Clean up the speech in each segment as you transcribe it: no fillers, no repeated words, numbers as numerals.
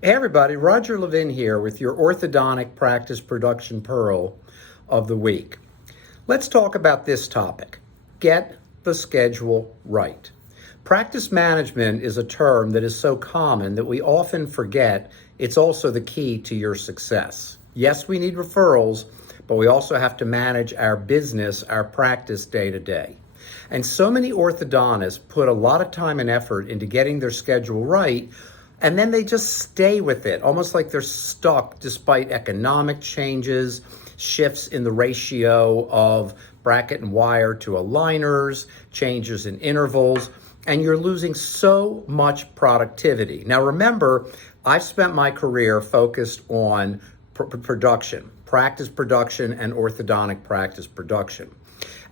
Hey everybody, Roger Levin here with your orthodontic practice production pearl of the week. Let's talk about this topic. Get the schedule right. Practice management is a term that is so common that we often forget it's also the key to your success. Yes, we need referrals, but we also have to manage our business, our practice day to day. And so many orthodontists put a lot of time and effort into getting their schedule right, and then they just stay with it, almost like they're stuck despite economic changes, shifts in the ratio of bracket and wire to aligners, changes in intervals, and you're losing so much productivity. Now remember, I've spent my career focused on production, practice production, and orthodontic practice production.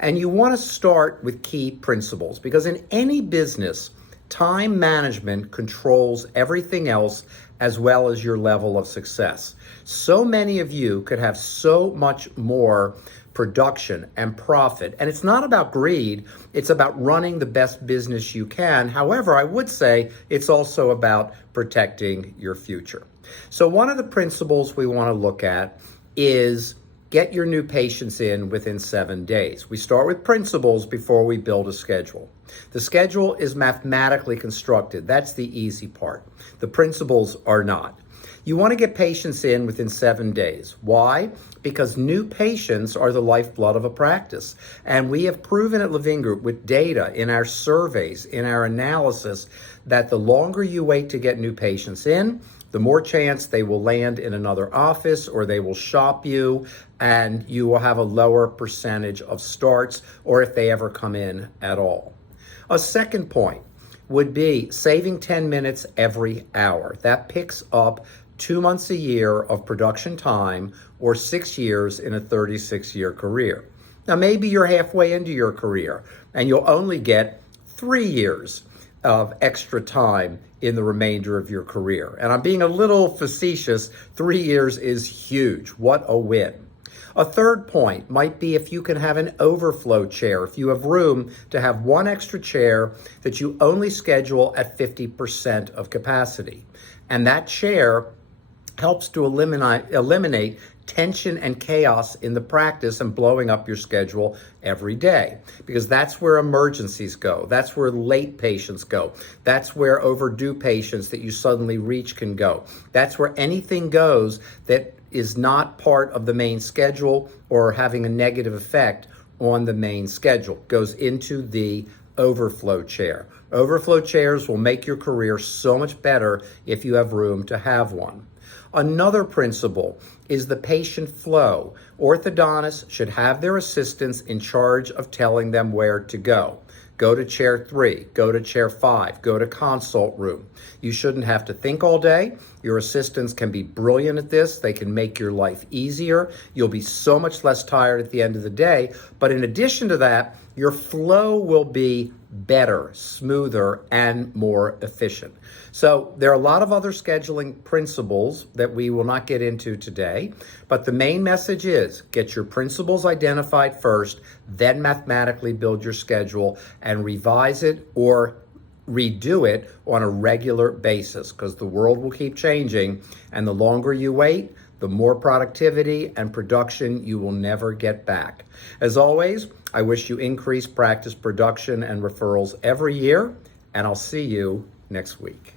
And you want to start with key principles because in any business, time management controls everything else as well as your level of success. So many of you could have so much more production and profit. And it's not about greed, it's about running the best business you can. However, I would say it's also about protecting your future. So one of the principles we want to look at is get your new patients in within 7 days. We start with principles before we build a schedule. The schedule is mathematically constructed. That's the easy part. The principles are not. You want to get patients in within 7 days. Why? Because new patients are the lifeblood of a practice. And we have proven at Levin Group with data in our surveys, in our analysis, that the longer you wait to get new patients in, the more chance they will land in another office or they will shop you, and you will have a lower percentage of starts, or if they ever come in at all. A second point would be saving 10 minutes every hour. That picks up 2 months a year of production time or 6 years in a 36-year career. Now, maybe you're halfway into your career and you'll only get 3 years of extra time in the remainder of your career. And I'm being a little facetious. 3 years is huge. What a win. A third point might be if you can have an overflow chair, if you have room to have one extra chair that you only schedule at 50% of capacity. And that chair helps to eliminate tension and chaos in the practice and blowing up your schedule every day, because that's where emergencies go. That's where late patients go. That's where overdue patients that you suddenly reach can go. That's where anything goes that is not part of the main schedule or having a negative effect on the main schedule goes into the overflow chair. Overflow chairs will make your career so much better if you have room to have one. Another principle is the patient flow. Orthodontists should have their assistants in charge of telling them where to go. Go to chair 3, go to chair 5, go to consult room. You shouldn't have to think all day. Your assistants can be brilliant at this. They can make your life easier. You'll be so much less tired at the end of the day. But in addition to that, your flow will be better, smoother, and more efficient. So there are a lot of other scheduling principles that we will not get into today, but the main message is get your principles identified first, then mathematically build your schedule and revise it or redo it on a regular basis, because the world will keep changing, and the longer you wait, the more productivity and production you will never get back. As always, I wish you increased practice, production, and referrals every year, and I'll see you next week.